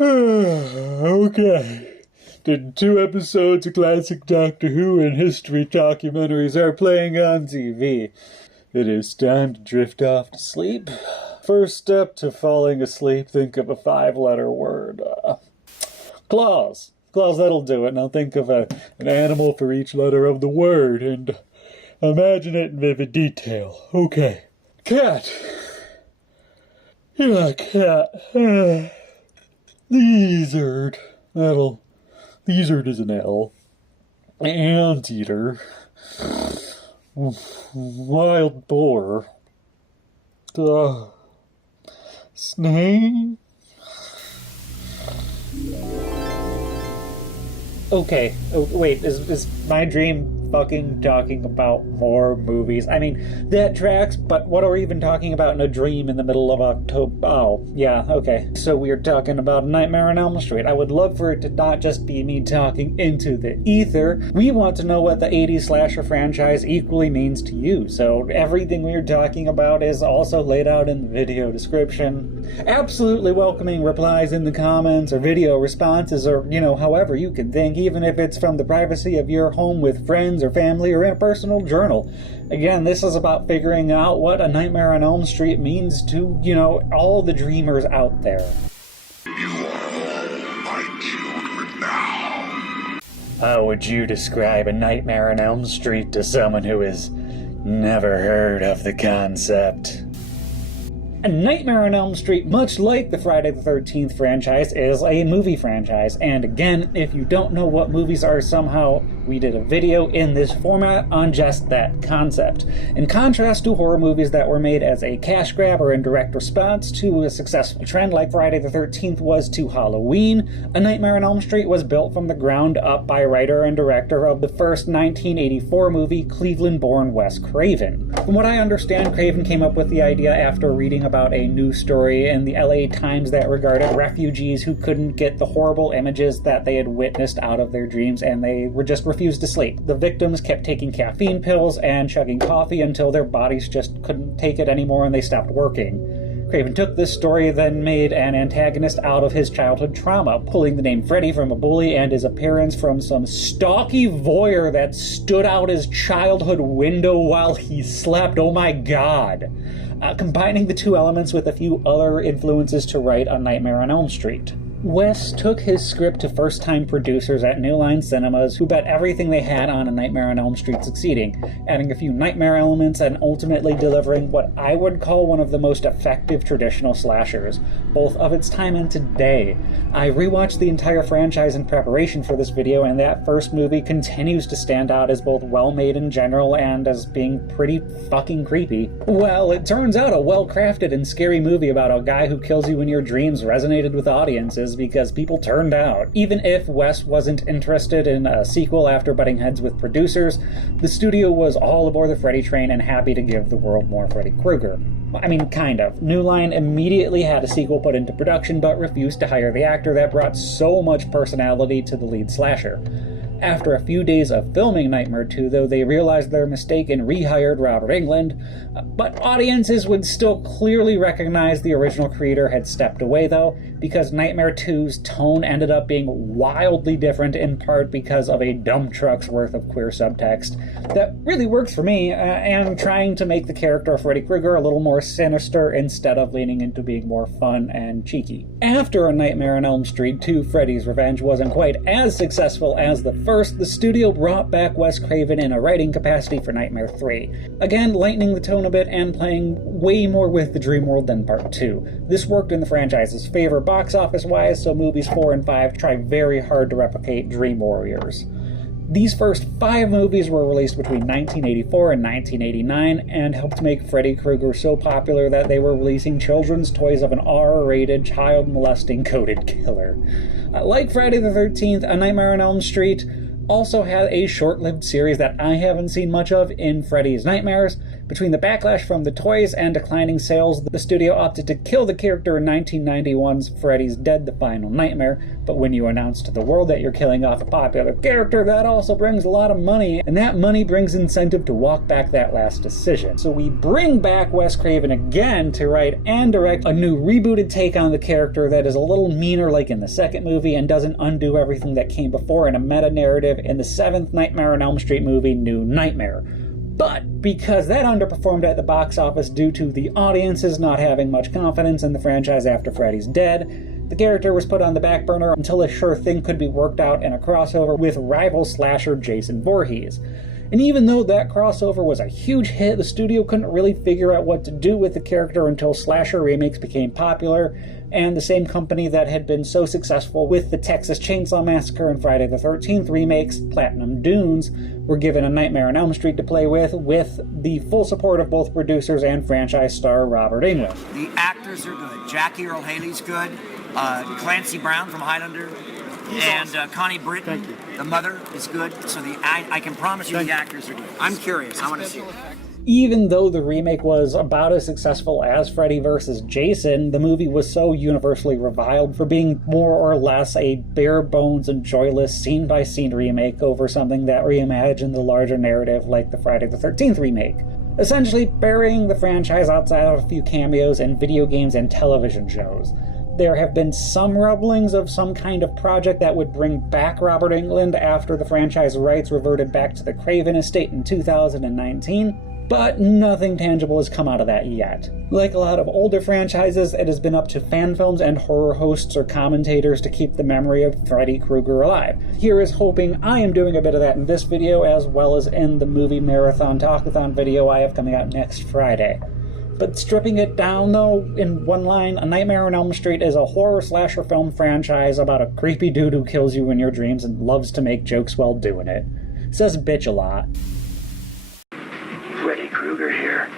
Okay. The 2 episodes of classic Doctor Who and history documentaries are playing on TV. It is time to drift off to sleep. First step to falling asleep, think of a 5-letter word. Claws. Claws, that'll do it. Now think of an animal for each letter of the word and imagine it in vivid detail. Okay. Cat. Yeah, cat. Lizard. Lizard is an L. Anteater. Wild boar. Snake. Okay, wait, is my dream fucking talking about more movies? I mean, that tracks, but what are we even talking about in a dream in the middle of October? Oh, yeah, okay. So we're talking about Nightmare on Elm Street. I would love for it to not just be me talking into the ether. We want to know what the 80s slasher franchise equally means to you, so everything we're talking about is also laid out in the video description. Absolutely welcoming replies in the comments or video responses or, however you can think, even if it's from the privacy of your home with friends or family or in a personal journal. Again, this is about figuring out what A Nightmare on Elm Street means to, all the dreamers out there. You are all my children now. How would you describe A Nightmare on Elm Street to someone who has never heard of the concept? A Nightmare on Elm Street, much like the Friday the 13th franchise, is a movie franchise. And again, if you don't know what movies are somehow, we did a video in this format on just that concept. In contrast to horror movies that were made as a cash grab or in direct response to a successful trend like Friday the 13th was to Halloween, A Nightmare on Elm Street was built from the ground up by writer and director of the first 1984 movie, Cleveland-born Wes Craven. From what I understand, Craven came up with the idea after reading about a news story in the LA Times that regarded refugees who couldn't get the horrible images that they had witnessed out of their dreams, and they were just refused to sleep. The victims kept taking caffeine pills and chugging coffee until their bodies just couldn't take it anymore and they stopped working. Craven took this story, then made an antagonist out of his childhood trauma, pulling the name Freddy from a bully and his appearance from some stalky voyeur that stood out his childhood window while he slept. Oh my god. Combining the two elements with a few other influences to write A Nightmare on Elm Street. Wes took his script to first-time producers at New Line Cinemas who bet everything they had on A Nightmare on Elm Street succeeding, adding a few nightmare elements and ultimately delivering what I would call one of the most effective traditional slashers, both of its time and today. I rewatched the entire franchise in preparation for this video, and that first movie continues to stand out as both well-made in general and as being pretty fucking creepy. Well, it turns out a well-crafted and scary movie about a guy who kills you in your dreams resonated with audiences because people turned out. Even if Wes wasn't interested in a sequel after butting heads with producers, the studio was all aboard the Freddy train and happy to give the world more Freddy Krueger. I mean, kind of. New Line immediately had a sequel put into production but refused to hire the actor that brought so much personality to the lead slasher. After a few days of filming Nightmare 2, though, they realized their mistake and rehired Robert Englund, but audiences would still clearly recognize the original creator had stepped away, though, because Nightmare 2's tone ended up being wildly different, in part because of a dump truck's worth of queer subtext that really works for me, and trying to make the character of Freddy Krueger a little more sinister instead of leaning into being more fun and cheeky. After A Nightmare on Elm Street 2, Freddy's Revenge wasn't quite as successful as the first, the studio brought back Wes Craven in a writing capacity for Nightmare 3. Again, lightening the tone a bit and playing way more with the dream world than Part 2. This worked in the franchise's favor box office-wise, so movies 4 and 5 try very hard to replicate Dream Warriors. These first 5 movies were released between 1984 and 1989 and helped make Freddy Krueger so popular that they were releasing children's toys of an R-rated, child-molesting coded killer. Like Friday the 13th, A Nightmare on Elm Street also had a short-lived series that I haven't seen much of in Freddy's Nightmares, Between the backlash from the toys and declining sales, the studio opted to kill the character in 1991's Freddy's Dead: The Final Nightmare, but when you announce to the world that you're killing off a popular character, that also brings a lot of money, and that money brings incentive to walk back that last decision. So we bring back Wes Craven again to write and direct a new rebooted take on the character that is a little meaner like in the second movie and doesn't undo everything that came before in a meta-narrative in the 7th Nightmare on Elm Street movie, New Nightmare. But because that underperformed at the box office due to the audiences not having much confidence in the franchise after Freddy's Dead, the character was put on the back burner until a sure thing could be worked out in a crossover with rival slasher Jason Voorhees. And even though that crossover was a huge hit, the studio couldn't really figure out what to do with the character until slasher remakes became popular, and the same company that had been so successful with the Texas Chainsaw Massacre and Friday the 13th remakes, Platinum Dunes, were given a Nightmare on Elm Street to play with the full support of both producers and franchise star Robert Englund. The actors are good. Jackie Earle Haley's good. Clancy Brown from Highlander. And Connie Britton, the mother, is good. So I can promise you the actors are good. I'm curious. I want to see it. Even though the remake was about as successful as Freddy vs. Jason, the movie was so universally reviled for being more or less a bare-bones and joyless scene-by-scene remake over something that reimagined the larger narrative like the Friday the 13th remake, essentially burying the franchise outside of a few cameos in video games and television shows. There have been some rumblings of some kind of project that would bring back Robert Englund after the franchise rights reverted back to the Craven estate in 2019, but nothing tangible has come out of that yet. Like a lot of older franchises, it has been up to fan films and horror hosts or commentators to keep the memory of Freddy Krueger alive. Here is hoping I am doing a bit of that in this video, as well as in the movie marathon talkathon video I have coming out next Friday. But stripping it down, though, in one line, A Nightmare on Elm Street is a horror slasher film franchise about a creepy dude who kills you in your dreams and loves to make jokes while doing it. Says bitch a lot. Freddy Krueger here,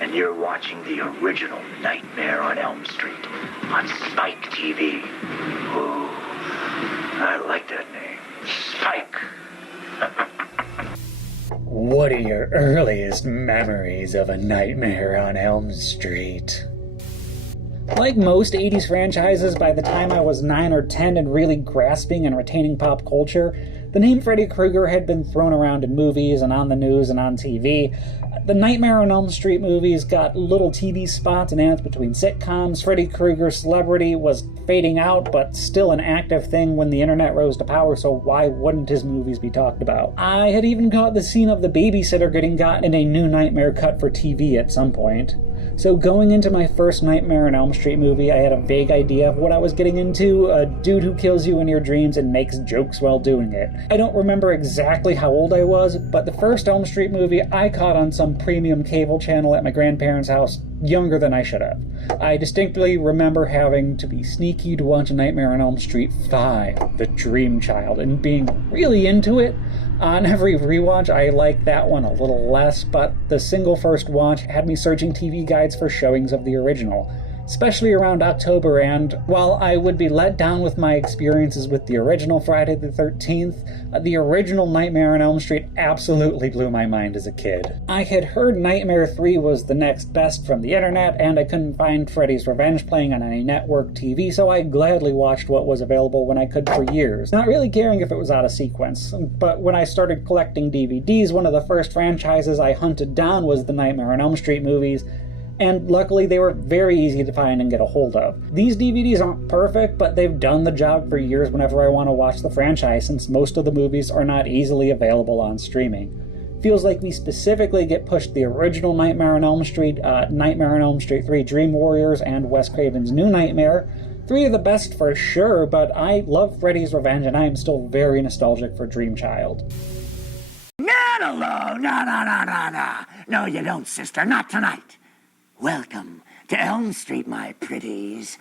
and you're watching the original Nightmare on Elm Street on Spike TV. Ooh, I like that name. Spike. What are your earliest memories of A Nightmare on Elm Street? Like most 80s franchises, by the time I was 9 or 10 and really grasping and retaining pop culture, the name Freddy Krueger had been thrown around in movies and on the news and on TV. The Nightmare on Elm Street movies got little TV spots and ads between sitcoms. Freddy Krueger's celebrity was fading out, but still an active thing when the internet rose to power, so why wouldn't his movies be talked about? I had even caught the scene of the babysitter getting got in a new Nightmare cut for TV at some point. So going into my first Nightmare on Elm Street movie, I had a vague idea of what I was getting into, a dude who kills you in your dreams and makes jokes while doing it. I don't remember exactly how old I was, but the first Elm Street movie I caught on some premium cable channel at my grandparents' house younger than I should have. I distinctly remember having to be sneaky to watch Nightmare on Elm Street 5, The Dream Child, and being really into it. On every rewatch, I liked that one a little less, but the single first watch had me searching TV guides for showings of the original, especially around October, and while I would be let down with my experiences with the original Friday the 13th, the original Nightmare on Elm Street absolutely blew my mind as a kid. I had heard Nightmare 3 was the next best from the internet, and I couldn't find Freddy's Revenge playing on any network TV, so I gladly watched what was available when I could for years, not really caring if it was out of sequence. But when I started collecting DVDs, one of the first franchises I hunted down was the Nightmare on Elm Street movies, and luckily they were very easy to find and get a hold of. These DVDs aren't perfect, but they've done the job for years whenever I want to watch the franchise, since most of the movies are not easily available on streaming. Feels like we specifically get pushed the original Nightmare on Elm Street, Nightmare on Elm Street 3 Dream Warriors, and Wes Craven's New Nightmare. 3 are the best for sure, but I love Freddy's Revenge and I am still very nostalgic for Dream Child. Not alone. No. No, you don't, sister. Not tonight. Welcome to Elm Street, my pretties.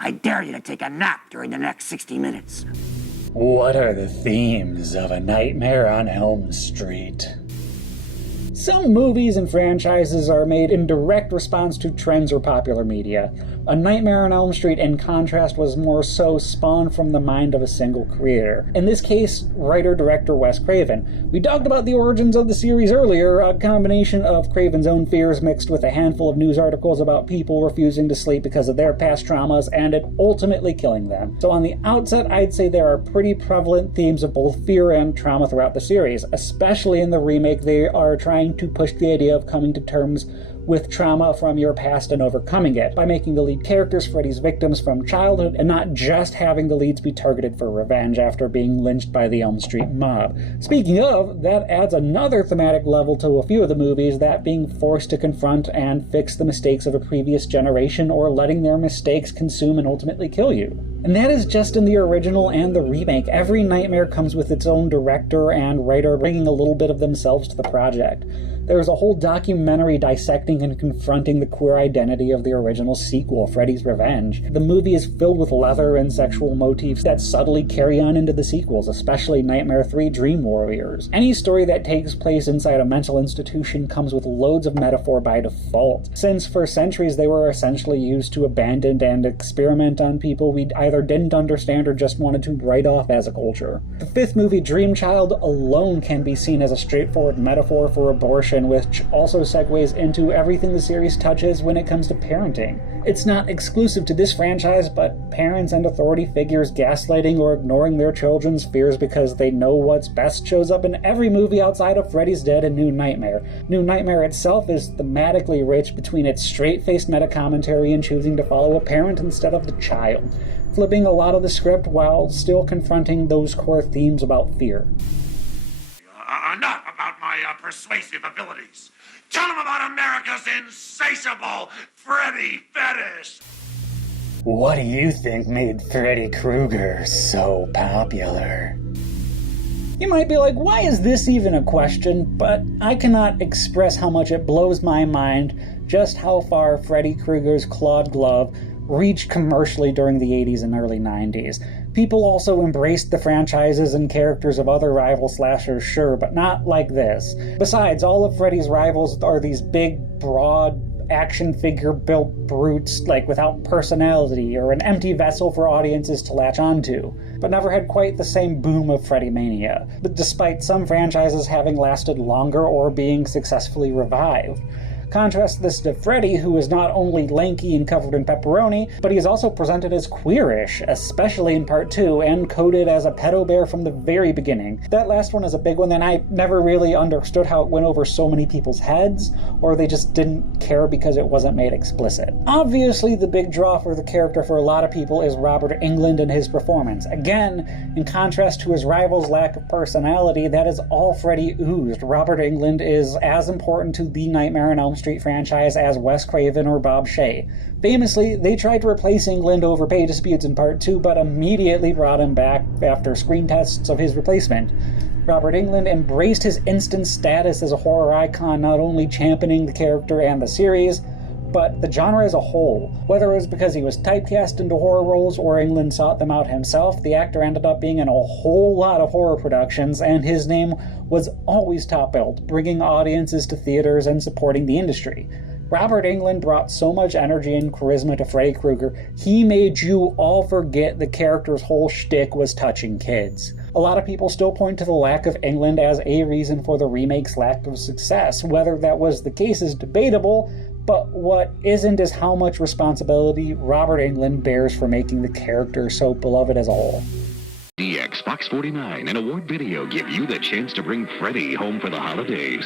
I dare you to take a nap during the next 60 minutes. What are the themes of A Nightmare on Elm Street? Some movies and franchises are made in direct response to trends or popular media. A Nightmare on Elm Street, in contrast, was more so spawned from the mind of a single creator. In this case, writer-director Wes Craven. We talked about the origins of the series earlier, a combination of Craven's own fears mixed with a handful of news articles about people refusing to sleep because of their past traumas and it ultimately killing them. So on the outset, I'd say there are pretty prevalent themes of both fear and trauma throughout the series. Especially in the remake, they are trying to push the idea of coming to terms with trauma from your past and overcoming it, by making the lead characters Freddy's victims from childhood and not just having the leads be targeted for revenge after being lynched by the Elm Street mob. Speaking of, that adds another thematic level to a few of the movies, that being forced to confront and fix the mistakes of a previous generation or letting their mistakes consume and ultimately kill you. And that is just in the original and the remake. Every Nightmare comes with its own director and writer bringing a little bit of themselves to the project. There's a whole documentary dissecting and confronting the queer identity of the original sequel, Freddy's Revenge. The movie is filled with leather and sexual motifs that subtly carry on into the sequels, especially Nightmare 3 Dream Warriors. Any story that takes place inside a mental institution comes with loads of metaphor by default, since for centuries they were essentially used to abandon and experiment on people we either didn't understand or just wanted to write off as a culture. The fifth movie, Dream Child, alone can be seen as a straightforward metaphor for abortion, which also segues into everything the series touches when it comes to parenting. It's not exclusive to this franchise, but parents and authority figures gaslighting or ignoring their children's fears because they know what's best shows up in every movie outside of Freddy's Dead and New Nightmare. New Nightmare itself is thematically rich between its straight-faced meta-commentary and choosing to follow a parent instead of the child, flipping a lot of the script while still confronting those core themes about fear. Enough about my persuasive abilities. Tell them about America's insatiable Freddy fetish. What do you think made Freddy Krueger so popular? You might be like, why is this even a question? But I cannot express how much it blows my mind just how far Freddy Krueger's clawed glove reached commercially during the 80s and early 90s. People also embraced the franchises and characters of other rival slashers, sure, but not like this. Besides, all of Freddy's rivals are these big, broad, action figure-built brutes, like without personality or an empty vessel for audiences to latch onto, but never had quite the same boom of Freddy mania, but despite some franchises having lasted longer or being successfully revived. Contrast this to Freddy, who is not only lanky and covered in pepperoni, but he is also presented as queerish, especially in Part 2, and coded as a pedo bear from the very beginning. That last one is a big one, and I never really understood how it went over so many people's heads, or they just didn't care because it wasn't made explicit. Obviously, the big draw for the character for a lot of people is Robert Englund and his performance. Again, in contrast to his rival's lack of personality, that is all Freddy oozed. Robert Englund is as important to the Nightmare on Elm Street franchise as Wes Craven or Bob Shaye. Famously, they tried to replace Englund over pay disputes in Part 2, but immediately brought him back after screen tests of his replacement. Robert Englund embraced his instant status as a horror icon, not only championing the character and the series, but the genre as a whole. Whether it was because he was typecast into horror roles or Englund sought them out himself, the actor ended up being in a whole lot of horror productions, and his name was always top-billed, bringing audiences to theaters and supporting the industry. Robert Englund brought so much energy and charisma to Freddy Krueger, he made you all forget the character's whole shtick was touching kids. A lot of people still point to the lack of Englund as a reason for the remake's lack of success. Whether that was the case is debatable, but what isn't is how much responsibility Robert Englund bears for making the character so beloved as a whole. DX Fox 49 and Award Video give you the chance to bring Freddy home for the holidays.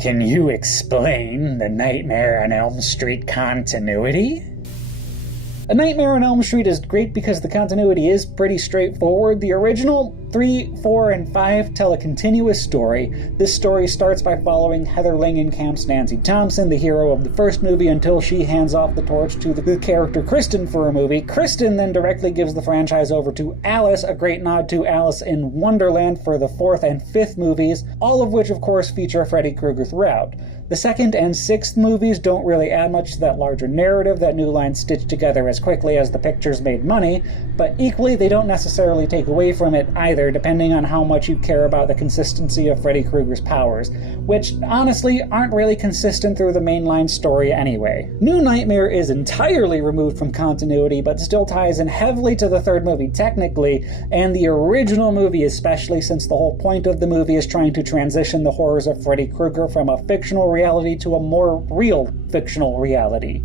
Can you explain the Nightmare on Elm Street continuity? A Nightmare on Elm Street is great because the continuity is pretty straightforward. The original 3, 4, and 5 tell a continuous story. This story starts by following Heather Langenkamp's Nancy Thompson, the hero of the first movie, until she hands off the torch to the character Kristen for a movie. Kristen then directly gives the franchise over to Alice, a great nod to Alice in Wonderland for the 4th and 5th movies, all of which of course feature Freddy Krueger throughout. The 2nd and 6th movies don't really add much to that larger narrative that New Line stitched together as quickly as the pictures made money, but equally they don't necessarily take away from it either. either, depending on how much you care about the consistency of Freddy Krueger's powers, which honestly aren't really consistent through the mainline story anyway. New Nightmare is entirely removed from continuity, but still ties in heavily to the third movie technically, and the original movie especially, since the whole point of the movie is trying to transition the horrors of Freddy Krueger from a fictional reality to a more real fictional reality.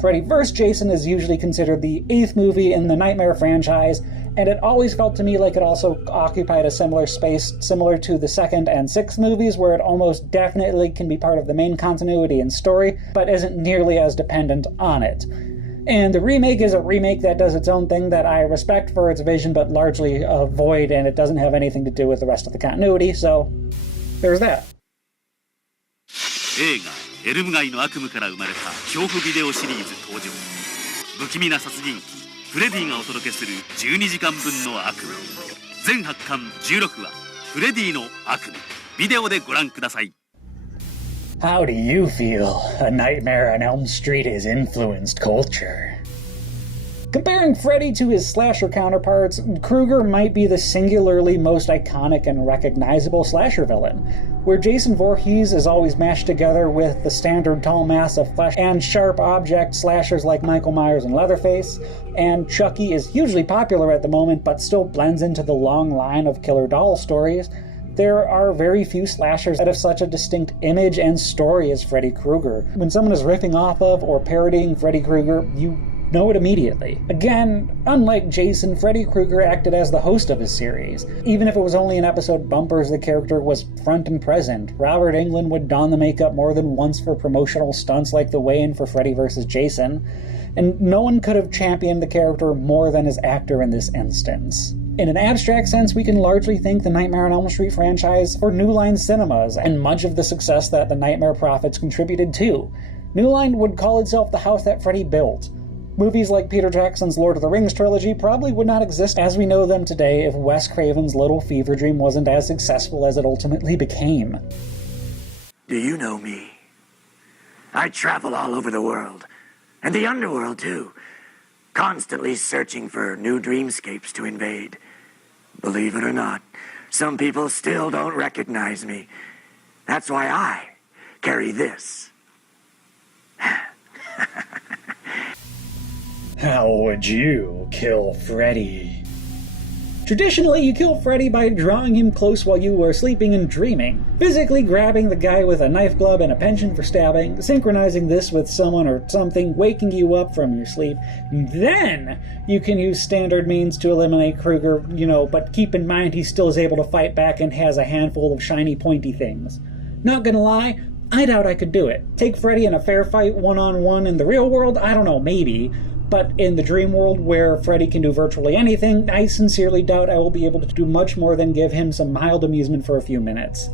Freddy vs. Jason is usually considered the 8th movie in the Nightmare franchise, and it always felt to me like it also occupied a similar space similar to the 2nd and 6th movies, where it almost definitely can be part of the main continuity and story, but isn't nearly as dependent on it. And the remake is a remake that does its own thing that I respect for its vision, but largely avoid, and it doesn't have anything to do with the rest of the continuity, so there's that. 映画エルム街の悪夢から生まれた恐怖ビデオシリーズ登場。不気味な殺人鬼フレディがお届けする12時間分の悪夢。全8巻16話フレディの悪夢。ビデオでご覧ください。 How do you feel A Nightmare on Elm Street has influenced culture? Comparing Freddy to his slasher counterparts, Krueger might be the singularly most iconic and recognizable slasher villain, where Jason Voorhees is always mashed together with the standard tall mass of flesh and sharp object slashers like Michael Myers and Leatherface, and Chucky is hugely popular at the moment but still blends into the long line of killer doll stories. There are very few slashers that have such a distinct image and story as Freddy Krueger. When someone is riffing off of or parodying Freddy Krueger, you know it immediately. Again, unlike Jason, Freddy Krueger acted as the host of his series. Even if it was only in episode bumpers, the character was front and present. Robert Englund would don the makeup more than once for promotional stunts like the weigh-in for Freddy vs. Jason, and no one could have championed the character more than his actor in this instance. In an abstract sense, we can largely thank the Nightmare on Elm Street franchise for New Line cinemas, and much of the success that the Nightmare profits contributed to. New Line would call itself the house that Freddy built. Movies like Peter Jackson's Lord of the Rings trilogy probably would not exist as we know them today if Wes Craven's Little Fever Dream wasn't as successful as it ultimately became. Do you know me? I travel all over the world, and the underworld too, constantly searching for new dreamscapes to invade. Believe it or not, some people still don't recognize me. That's why I carry this. How would you kill Freddy? Traditionally, you kill Freddy by drawing him close while you are sleeping and dreaming, physically grabbing the guy with a knife glove and a penchant for stabbing, synchronizing this with someone or something, waking you up from your sleep. Then you can use standard means to eliminate Krueger, but keep in mind he still is able to fight back and has a handful of shiny pointy things. Not gonna lie, I doubt I could do it. Take Freddy in a fair fight one-on-one in the real world? I don't know, maybe. But in the dream world, where Freddy can do virtually anything, I sincerely doubt I will be able to do much more than give him some mild amusement for a few minutes.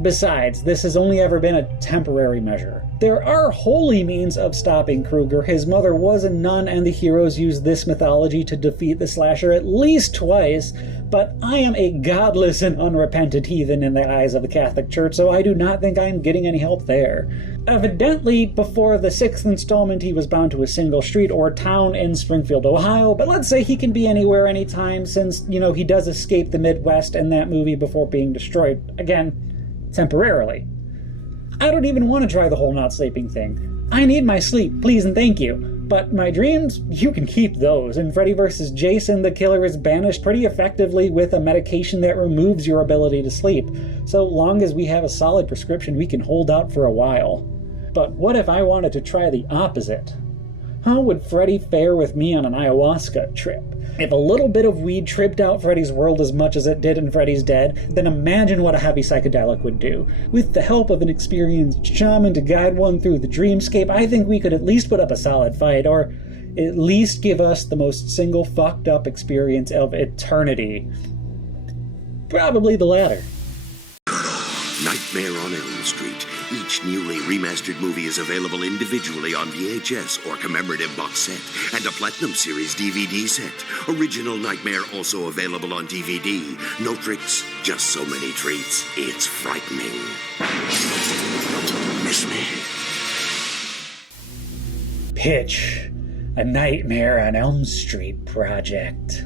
Besides, this has only ever been a temporary measure. There are holy means of stopping Krueger. His mother was a nun, and the heroes used this mythology to defeat the slasher at least twice, but I am a godless and unrepentant heathen in the eyes of the Catholic Church, so I do not think I am getting any help there. Evidently, before the 6th installment, he was bound to a single street or town in Springfield, Ohio, but let's say he can be anywhere, anytime, since, he does escape the Midwest in that movie before being destroyed. Again, temporarily. I don't even want to try the whole not sleeping thing. I need my sleep, please and thank you. But my dreams, you can keep those. In Freddy vs. Jason, the killer is banished pretty effectively with a medication that removes your ability to sleep. So long as we have a solid prescription, we can hold out for a while. But what if I wanted to try the opposite? How would Freddy fare with me on an ayahuasca trip? If a little bit of weed tripped out Freddy's world as much as it did in Freddy's Dead, then imagine what a heavy psychedelic would do. With the help of an experienced shaman to guide one through the dreamscape, I think we could at least put up a solid fight, or at least give us the most single fucked up experience of eternity. Probably the latter. Nightmare on Elm Street. Each newly remastered movie is available individually on VHS or commemorative box set, and a Platinum Series DVD set. Original Nightmare also available on DVD. No tricks, just so many treats. It's frightening. Miss me. Pitch: A Nightmare on Elm Street project.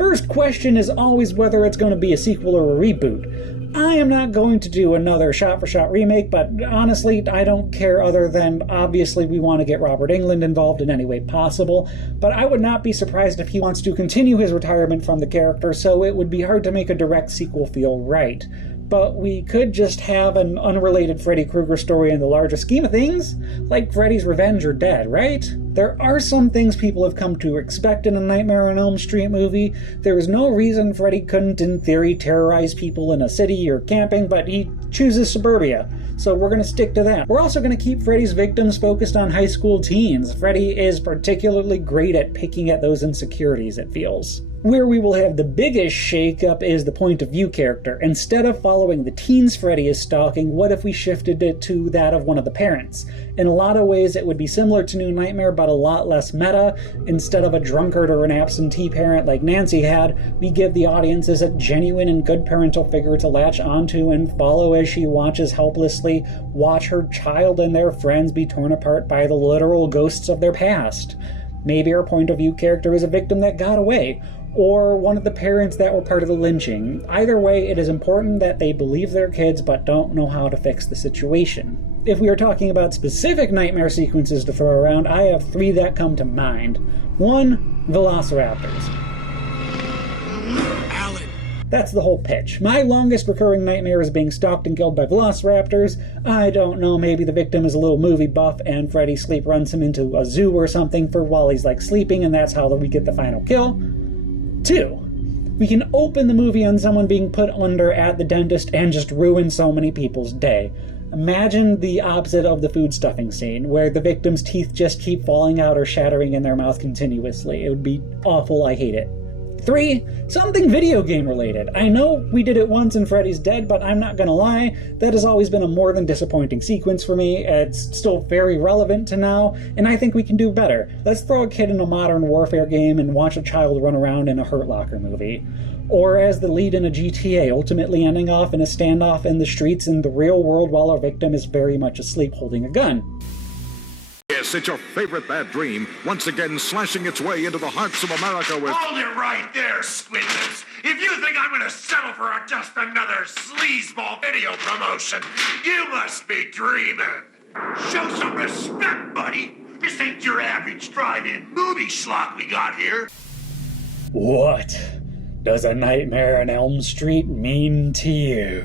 First question is always whether it's going to be a sequel or a reboot. I am not going to do another shot-for-shot remake, but honestly, I don't care other than obviously we want to get Robert Englund involved in any way possible, but I would not be surprised if he wants to continue his retirement from the character, so it would be hard to make a direct sequel feel right. But we could just have an unrelated Freddy Krueger story in the larger scheme of things, like Freddy's Revenge or Dead, right? There are some things people have come to expect in a Nightmare on Elm Street movie. There is no reason Freddy couldn't, in theory, terrorize people in a city or camping, but he chooses suburbia. So we're going to stick to that. We're also going to keep Freddy's victims focused on high school teens. Freddy is particularly great at picking at those insecurities, it feels. Where we will have the biggest shakeup is the point of view character. Instead of following the teens Freddy is stalking, what if we shifted it to that of one of the parents? In a lot of ways it would be similar to New Nightmare, but a lot less meta. Instead of a drunkard or an absentee parent like Nancy had, we give the audiences a genuine and good parental figure to latch onto and follow as she watches helplessly watch her child and their friends be torn apart by the literal ghosts of their past. Maybe our point of view character is a victim that got away, or one of the parents that were part of the lynching. Either way, it is important that they believe their kids but don't know how to fix the situation. If we are talking about specific nightmare sequences to throw around, I have 3 that come to mind. 1, Velociraptors. Alan. That's the whole pitch. My longest recurring nightmare is being stalked and killed by velociraptors. I don't know, maybe the victim is a little movie buff and Freddy sleep runs him into a zoo or something for while he's like sleeping, and that's how we get the final kill. 2, we can open the movie on someone being put under at the dentist and just ruin so many people's day. Imagine the opposite of the food stuffing scene, where the victim's teeth just keep falling out or shattering in their mouth continuously. It would be awful, I hate it. 3, something video game related. I know we did it once in Freddy's Dead, but I'm not gonna lie, that has always been a more than disappointing sequence for me. It's still very relevant to now, and I think we can do better. Let's throw a kid in a modern warfare game and watch a child run around in a Hurt Locker movie. Or as the lead in a GTA, ultimately ending off in a standoff in the streets in the real world while our victim is very much asleep holding a gun. Yes, it's your favorite bad dream, once again slashing its way into the hearts of America with... Hold it right there, Squidlips. If you think I'm going to settle for just another sleazeball video promotion, you must be dreaming. Show some respect, buddy. This ain't your average drive-in movie schlock we got here. What does a Nightmare on Elm Street mean to you?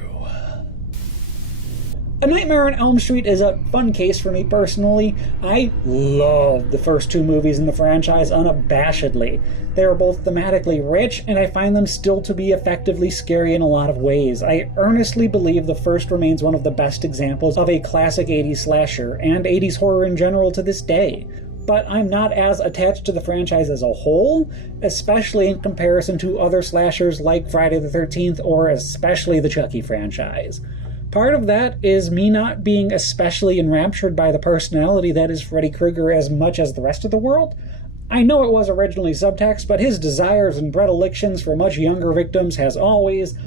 A Nightmare on Elm Street is a fun case for me personally. I love the first 2 movies in the franchise unabashedly. They are both thematically rich, and I find them still to be effectively scary in a lot of ways. I earnestly believe the first remains one of the best examples of a classic 80s slasher, and 80s horror in general to this day. But I'm not as attached to the franchise as a whole, especially in comparison to other slashers like Friday the 13th or especially the Chucky franchise. Part of that is me not being especially enraptured by the personality that is Freddy Krueger as much as the rest of the world. I know it was originally subtext, but his desires and predilections for much younger victims has always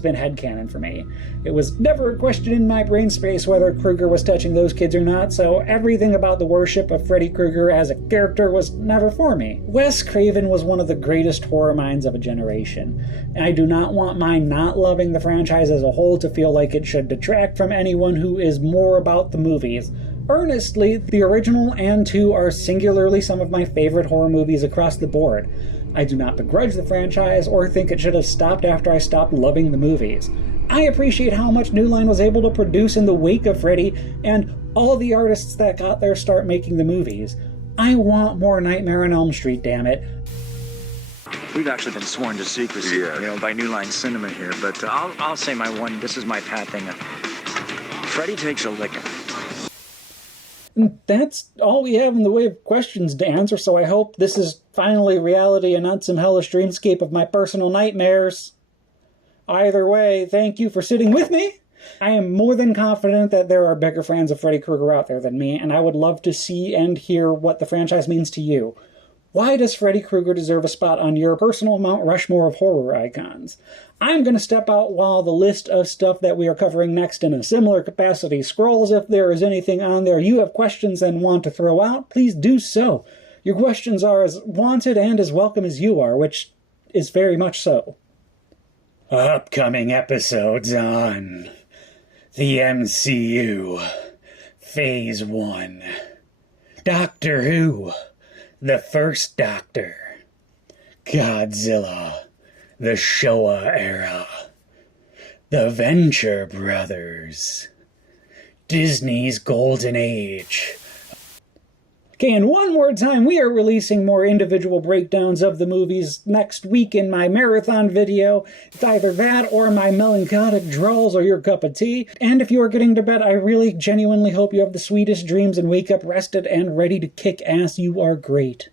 been headcanon for me. It was never a question in my brain space whether Krueger was touching those kids or not, so everything about the worship of Freddy Krueger as a character was never for me. Wes Craven was one of the greatest horror minds of a generation, and I do not want my not loving the franchise as a whole to feel like it should detract from anyone who is more about the movies. Earnestly, the original and 2 are singularly some of my favorite horror movies across the board. I do not begrudge the franchise or think it should have stopped after I stopped loving the movies. I appreciate how much New Line was able to produce in the wake of Freddy and all the artists that got their start making the movies. I want more Nightmare on Elm Street, damn it. We've actually been sworn to secrecy, by New Line Cinema here, but I'll say my one, this is my pat thing. Freddy takes a licking. That's all we have in the way of questions to answer, so I hope this is finally reality and not some hellish dreamscape of my personal nightmares. Either way, thank you for sitting with me. I am more than confident that there are bigger fans of Freddy Krueger out there than me, and I would love to see and hear what the franchise means to you. Why does Freddy Krueger deserve a spot on your personal Mount Rushmore of horror icons? I'm going to step out while the list of stuff that we are covering next in a similar capacity scrolls. If there is anything on there you have questions and want to throw out, please do so. Your questions are as wanted and as welcome as you are, which is very much so. Upcoming episodes on the MCU, Phase 1, Doctor Who, The First Doctor, Godzilla, the Showa Era, The Venture Brothers, Disney's Golden Age. Okay, and one more time, we are releasing more individual breakdowns of the movies next week in my marathon video. It's either that or my melancholic drawls or your cup of tea. And if you are getting to bed, I really genuinely hope you have the sweetest dreams and wake up rested and ready to kick ass. You are great.